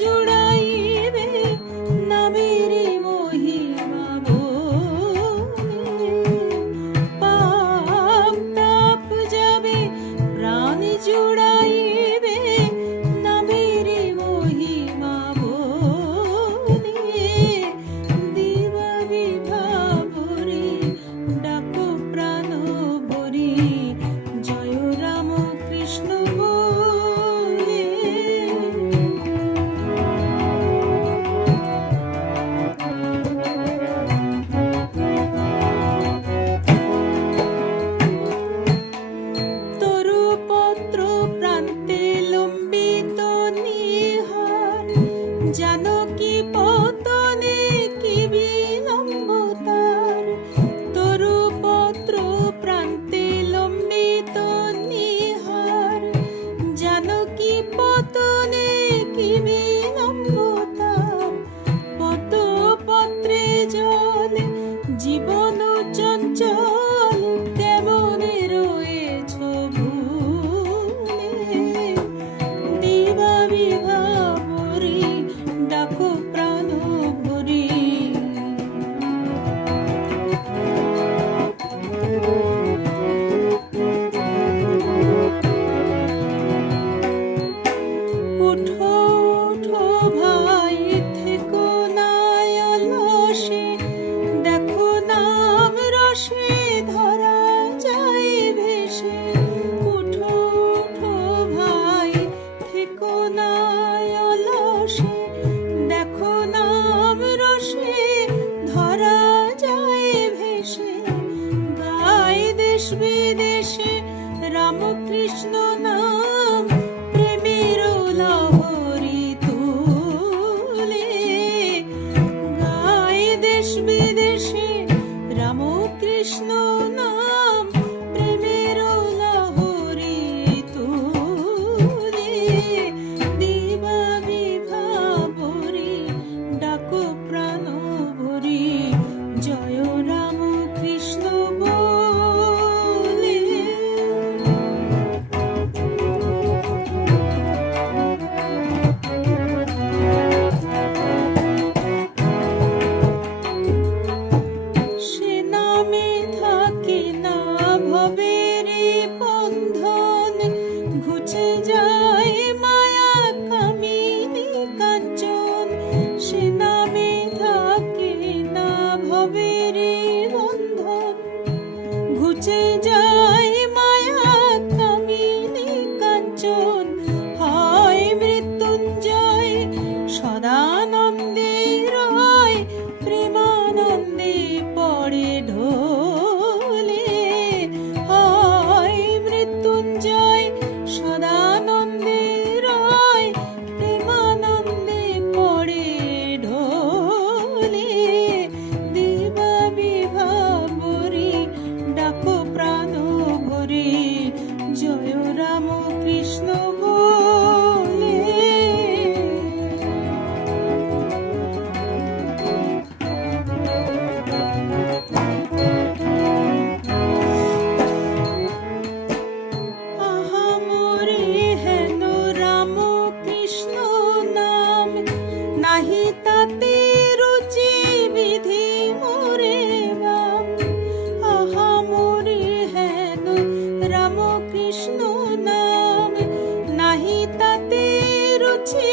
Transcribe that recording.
জুড়াইবে নামের মহিমা বলে। পাপ তাপ যাবে প্রাণ জুড়াইবে নামের মহিমা বলে। দিবা বিভাবরে ডাকো প্রাণ ভরি জয় রাম কৃষ্ণ বলে। তরুপত্র প্রান্তে লম্বিত নিহার জানকী পতনে কি বিলম্বতার। তরুপত্র প্রান্তে লম্বিত নিহার জানকী পতনে কি বিলম্বতার। পত্রে জলে জীবন চঞ্চল কেমনে রয়েছ ভুলে। দিবা বিভাবরে ডাকো প্রাণ ভরি। উঠো উঠো ভাই থেকো না অলসে, দেখো নাম রসে ধরা যায় ভেসে। উঠো উঠো ভাই থেকো না অলসে, দেখো নাম রসে ধরা যায় ভেসে। গাই দেশ বিদেশে রামকৃষ্ণ নাম প্রেমের লহরী তুলে। গাই দেশ বিদেশে রামকৃষ্ণ নাম প্রেমের লহরী তুলে। দিবা বিভাবরে ডাকো প্রাণ ভরি জয় রাম কৃষ্ণ বলে। সে নামে থাকে না ভবের বন্ধন, ঘুচে যায় মায়া কামিনী কাঞ্চন। সে নামে থাকে না ভবের বন্ধন, ঘুচে যায় মায়া কামিনী কাঞ্চন। হয় মৃত্যুঞ্জয় সদানন্দে রয়, প্রেমানন্দে পড়ে ঢোলে। হয় মৃত্যুঞ্জয় সদানন্দে রয়, প্রেমানন্দে পড়ে ঢোলে। দিবা বিভাবরে ডাকো প্রাণ ভরি জয় রাম কৃষ্ণ বলে। আহা মোরে হেন রাম কৃষ্ণ নাম, নাহি তাতে রুচি বিধি মোরে বাম। আহা মোরে হেন রাম কৃষ্ণ নাম, নাহি তাতে রুচি